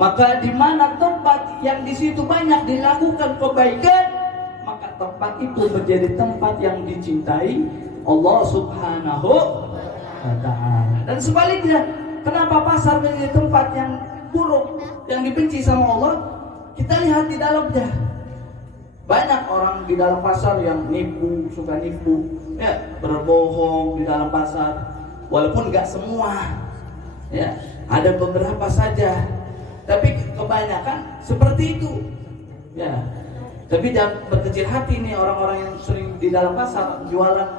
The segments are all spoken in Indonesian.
Maka di mana tempat yang di situ banyak dilakukan kebaikan, maka tempat itu menjadi tempat yang dicintai Allah Subhanahu wa ta'ala. Dan sebaliknya, kenapa pasar menjadi tempat yang buruk, yang dibenci sama Allah? Kita lihat di dalamnya. Banyak orang di dalam pasar yang nipu, suka nipu, ya, berbohong di dalam pasar. Walaupun nggak semua, ya, ada beberapa saja. Tapi kebanyakan seperti itu, ya. Tapi jangan berkecil hati nih orang-orang yang sering di dalam pasar jualan,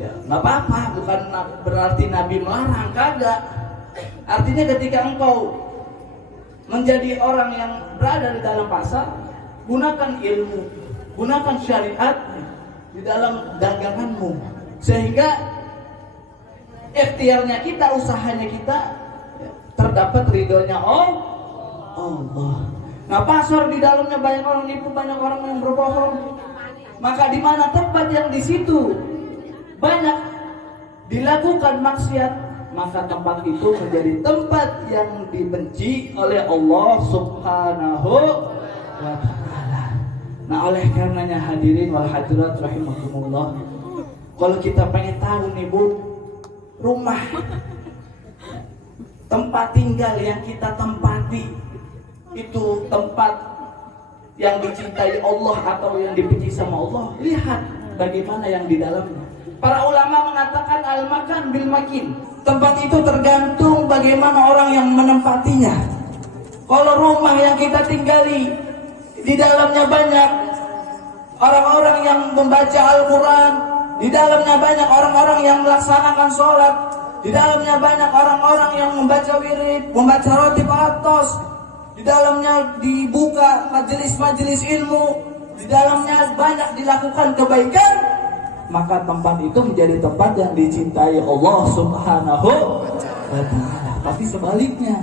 ya, nggak apa-apa, bukan berarti Nabi melarang, kagak. Artinya ketika engkau menjadi orang yang berada di dalam pasar, gunakan ilmu, gunakan syariat di dalam daganganmu, sehingga ikhtiarnya kita, usahanya kita, terdapat ridhonya Allah. Nah, pasar di dalamnya banyak orang nipu, banyak orang yang berbohong. Maka di mana tempat yang di situ banyak dilakukan maksiat, maka tempat itu menjadi tempat yang dibenci oleh Allah Subhanahu wa ta'ala. Nah, oleh karenanya hadirin wal hadirat rahimakumullah, kalau kita pengen tahu nih Bu, rumah, tempat tinggal yang kita tempati itu tempat yang dicintai Allah atau yang dibenci sama Allah, lihat bagaimana yang di dalamnya. Para ulama mengatakan al-makan bil makin. Tempat itu tergantung bagaimana orang yang menempatinya. Kalau rumah yang kita tinggali di dalamnya banyak orang-orang yang membaca Al-Quran, di dalamnya banyak orang-orang yang melaksanakan sholat, di dalamnya banyak orang-orang yang membaca wirid, membaca roti patos, di dalamnya dibuka majelis-majelis ilmu, di dalamnya banyak dilakukan kebaikan, maka tempat itu menjadi tempat yang dicintai Allah Subhanahu wa ta'ala. Tapi sebaliknya,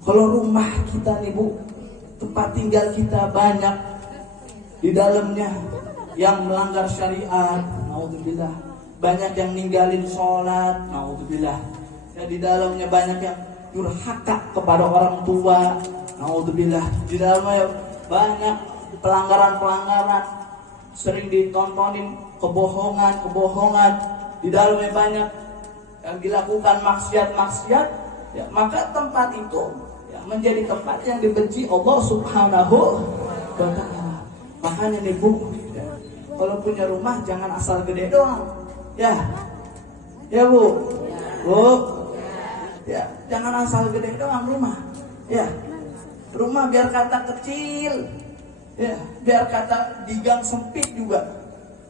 kalau rumah kita nih Bu, tempat tinggal kita banyak di dalamnya yang melanggar syariat, naudzubillah, banyak yang ninggalin sholat, naudzubillah, ya, di dalamnya banyak yang durhaka kepada orang tua, naudzubillah, di dalamnya banyak pelanggaran-pelanggaran, sering ditontonin kebohongan, di dalamnya banyak yang dilakukan maksiat-maksiat, ya, maka tempat itu, ya, menjadi tempat yang dibenci Allah Subhanahu wa ta'ala. Makanya nih Bu, ya, kalau punya rumah jangan asal gede doang, ya Bu, ya, jangan asal gede doang rumah, ya, rumah biar kata kecil, ya, biar kata di gang sempit juga.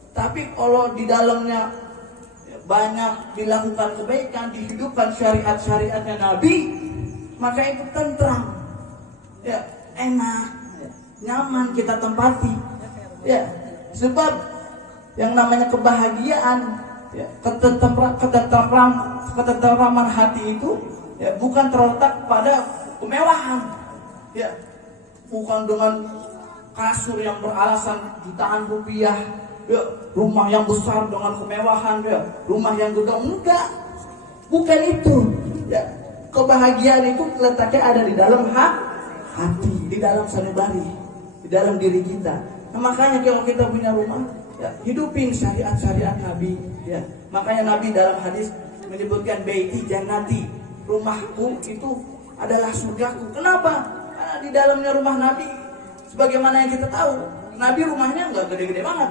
Tapi kalau di dalamnya banyak dilakukan kebaikan, dihidupkan syariat-syariatnya Nabi, maka itu tentram, ya, enak, ya, nyaman kita tempati, ya. Sebab yang namanya kebahagiaan, ya, ketentraman hati itu, ya, bukan terletak pada kemewahan, ya, bukan dengan kasur yang beralasan jutaan rupiah, ya, rumah yang besar dengan kemewahan, ya, rumah yang gede, enggak, bukan itu, ya. Kebahagiaan itu letaknya ada di dalam hati, di dalam sanubari, di dalam diri kita. Nah, makanya kalau kita punya rumah, ya, hidupin syariat-syariat Nabi, ya. Makanya Nabi dalam hadis menyebutkan baiti jannati, rumahku itu adalah surgaku. Kenapa? Karena di dalamnya rumah Nabi, sebagaimana yang kita tahu, Nabi rumahnya nggak gede-gede banget,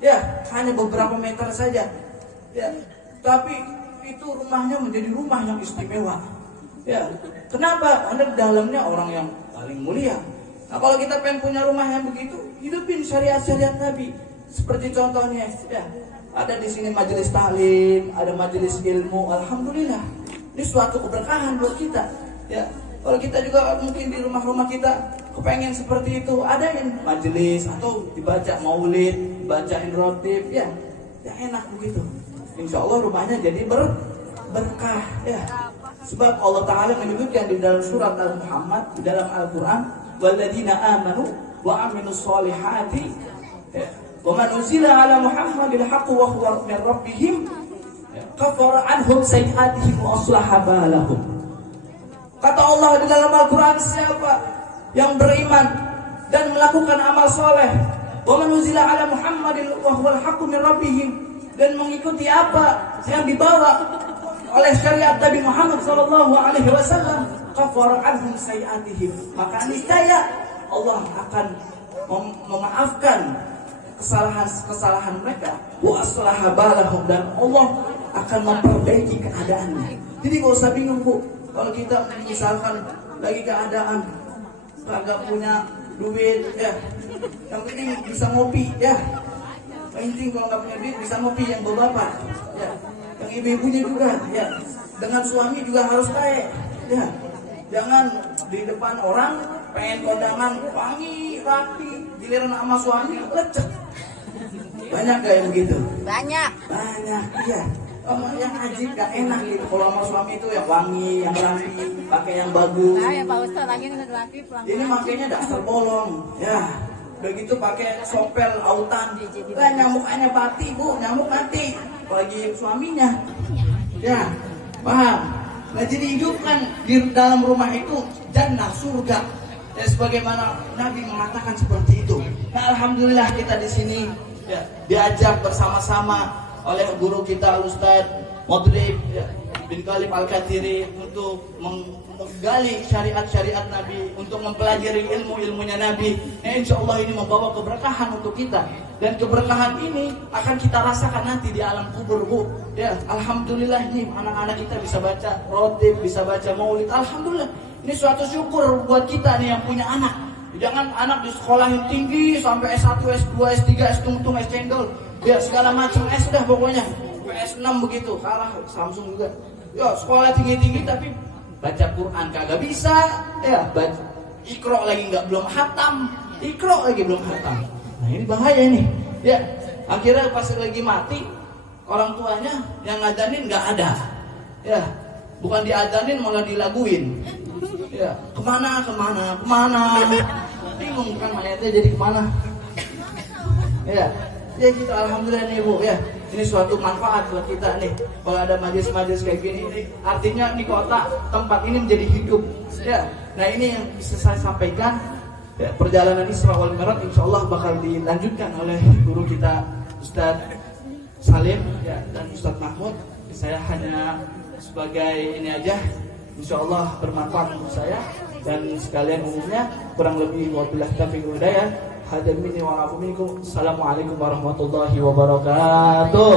ya, hanya beberapa meter saja, ya, tapi itu rumahnya menjadi rumah yang istimewa, ya. Kenapa? Karena di dalamnya orang yang paling mulia. Nah, kalau kita pengen punya rumah yang begitu, hidupin syariat-syariat Nabi. Seperti contohnya, ya, ada di sini majelis taklim, ada majelis ilmu, alhamdulillah, ini suatu keberkahan buat kita, ya. Kalau kita juga mungkin di rumah-rumah kita kepengen seperti itu, ada yang majelis atau dibaca maulid, bacain rotib, ya, ya enak begitu. Insya Allah rumahnya jadi berkah, ya. Sebab Allah Ta'ala menyebutkan di dalam surat Al-Muhammad, di dalam Al-Quran, walladzina amanu wa aminus solihati, ya, wa man unzila ala Muhammadil haqqu wa huwa min rabbihim kafara anhum sayyi'atihim wa aslaha balahum. Kata Allah di dalam Al-Quran, siapa yang beriman dan melakukan amal soleh, wa man unzila ala Muhammadin wa huwal haqqu min rabbihim, dan mengikuti apa yang dibawa oleh syariat Nabi Muhammad sallallahu alaihi wasallam, kafara anhum sayiatihim, maka niscaya Allah akan memaafkan kesalahan mereka, wa aslaha balahum, dan Allah akan memperbaiki keadaannya. Jadi gak usah bingung Bu, kalau kita misalkan lagi keadaan kagak punya duit ya, yang penting bisa ngopi ya. Yang penting kalau nggak punya duit bisa ngopi yang bapak ya, yang ibu-ibunya juga ya, dengan suami juga harus baik ya. Jangan di depan orang pengen kondangan wangi rapi, giliran sama suami lecek. Banyak gak yang begitu? Banyak iya. Yang ajib gak enak gitu. Kalau sama suami itu yang wangi, yang rapi, pakai yang bagus. Nah, ya Pak Ustaz lagi rapi pelan-pelan. Ini makanya dasar bolong ya. Begitu pakai sopel autan, nyamukannya mati Bu, nyamuk mati. Apalagi suaminya ya, paham? Nah jadi hidupkan di dalam rumah itu jannah, surga. Ya sebagaimana Nabi mengatakan seperti itu. Nah alhamdulillah kita di sini ya, diajak bersama-sama oleh guru kita Ustaz Modlib ya, bin Khalif Al-Kathiri untuk menggali syariat-syariat Nabi, untuk mempelajari ilmu-ilmunya Nabi. Insya Allah ini membawa keberkahan untuk kita, dan keberkahan ini akan kita rasakan nanti di alam kubur Bu. Ya, alhamdulillah ini anak-anak kita bisa baca rotib, bisa baca maulid. Alhamdulillah, ini suatu syukur buat kita nih yang punya anak. Jangan anak di sekolah yang tinggi sampai S1, S2, S3, S-tung-tung, S-cendol, ya segala macam S dah pokoknya. S6 begitu, kalah Samsung juga. Ya sekolah tinggi-tinggi tapi baca Quran kagak bisa, ya baca Iqra lagi belum hatam, Iqra lagi belum hatam. Nah ini bahaya nih. Ya akhirnya pas lagi mati orang tuanya yang ngadanin nggak ada. Ya bukan diadanin malah dilaguin. Ya kemana, bingung kan mayatnya jadi kemana. Ya kita alhamdulillah nih Bu ya. Ini suatu manfaat buat kita nih. Kalau ada majelis-majelis kayak gini, ini artinya nih kota tempat ini menjadi hidup. Ya. Nah ini yang bisa saya sampaikan. Ya, perjalanan Isra wal Mi'raj insyaallah bakal dilanjutkan oleh guru kita Ustaz Salim ya, dan Ustaz Mahmud. Saya hanya sebagai ini aja. Insyaallah bermanfaat untuk saya dan sekalian umumnya. Kurang lebih wabillahi taufiq wal hidayah. Assalamualaikum warahmatullahi wabarakatuh.